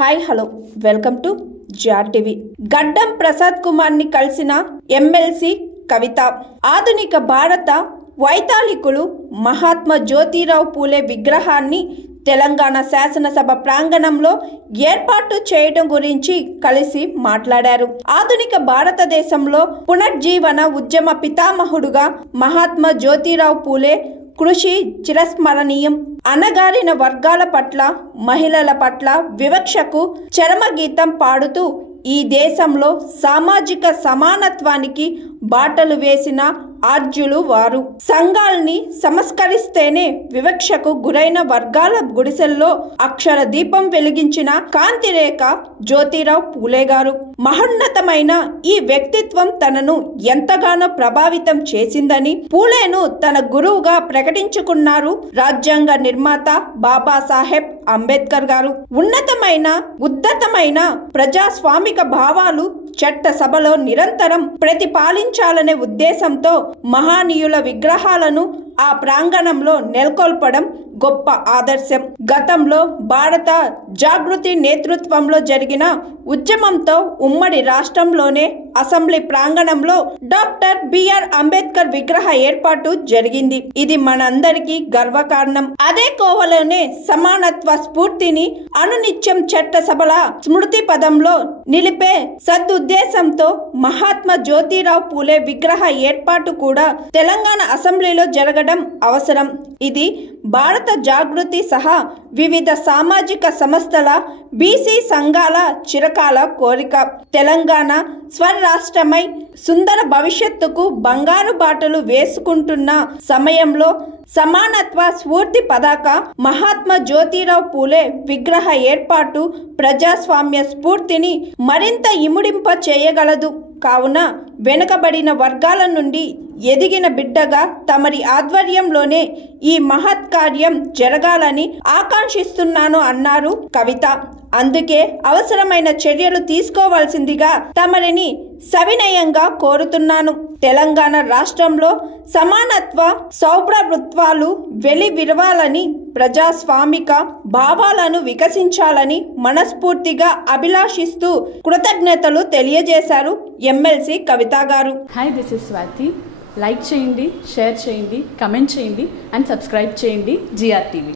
Hi hello welcome to GRTV. గడ్డం ప్రసాద్ కుమార్ ని కలిసిన ఎమ్మెల్సీ కవిత. ఆధునిక భారత వైతాళికులు మహాత్మా జ్యోతిరావు పూలే విగ్రహాన్ని తెలంగాణ శాసనసభ ప్రాంగణంలో ఏర్పాటు చేయడం గురించి కలిసి మాట్లాడారు. ఆధునిక భారతదేశంలో పునర్జీవన ఉద్యమ పితామహుడుగా మహాత్మా జ్యోతిరావు పూలే కృషి చిరస్మరణీయం. అణగారిన వర్గాల పట్ల, మహిళల పట్ల వివక్షకు చరమగీతం పాడుతూ ఈ దేశంలో సామాజిక సమానత్వానికి బాటలు వేసిన ఆర్జులు వారు. సంఘాల్ని సంస్కరిస్తేనే వివక్షకు గురైన వర్గాల గుడిసెల్లో అక్షర దీపం వెలిగించిన కాంతిరేఖ జ్యోతిరావు పూలే గారు. మహోన్నతమైన ఈ వ్యక్తిత్వం తనను ఎంతగానో ప్రభావితం చేసిందని పూలేను తన గురువుగా ప్రకటించుకున్నారు రాజ్యాంగ నిర్మాత బాబాసాహెబ్ అంబేద్కర్ గారు. ఉద్ధతమైన ప్రజాస్వామిక భావాలు చట్టసభలో నిరంతరం ప్రతిపాలించాలనే ఉద్దేశంతో మహానీయుల విగ్రహాలను ఆ ప్రాంగణంలో నెలకొల్పడం గొప్ప ఆదర్శం. గతంలో భారత జాగృతి నేతృత్వంలో జరిగిన ఉద్యమంతో ఉమ్మడి రాష్ట్రంలోనే అసెంబ్లీ ప్రాంగణంలో డాక్టర్ బిఆర్ అంబేద్కర్ విగ్రహ ఏర్పాటు జరిగింది. ఇది మనందరికీ గర్వకారణం. అదే కోవలోనే సమానత్వ స్ఫూర్తిని అనునిత్యం చట్టసభల స్మృతి పదంలో నిలిపే సదుద్దేశంతో మహాత్మా జ్యోతిరావు పూలే విగ్రహ ఏర్పాటు కూడా తెలంగాణ అసెంబ్లీలో జరగడం అవసరం. ఇది భారత జాగృతి సహా వివిధ సామాజిక సంస్థల, బీసీ సంఘాల చిరకాల కోరిక. తెలంగాణ స్వరాష్ట్రమై సుందర భవిష్యత్తుకు బంగారు బాటలు వేసుకుంటున్న సమయంలో సమానత్వ స్ఫూర్తి పతాక మహాత్మా జ్యోతిరావు పూలే విగ్రహ ఏర్పాటు ప్రజాస్వామ్య స్ఫూర్తిని మరింత ఇముడింప చేయగలదు. కావున వెనుకబడిన వర్గాల నుండి ఎదిగిన బిడ్డగా తమరి ఆధ్వర్యంలోనే ఈ మహత్ కార్యం జరగాలని ఆకాంక్షిస్తున్నాను అన్నారు కవిత. అందుకే అవసరమైన చర్యలు తీసుకోవాల్సిందిగా తమరిని సవినయంగా కోరుతున్నాను. తెలంగాణ రాష్ట్రంలో సమానత్వ సౌభ్రతత్వాలు వెలివిరవాలని, ప్రజాస్వామిక భావాలను వికసించాలని మనస్ఫూర్తిగా అభిలాషిస్తూ కృతజ్ఞతలు తెలియజేశారు ఎమ్మెల్సీ కవిత గారు. Hi, this is Swathi. Like చేయండి, షేర్ చేయండి, కమెంట్ చేయండి అండ్ సబ్స్క్రైబ్ చేయండి జిఆర్టీవీ.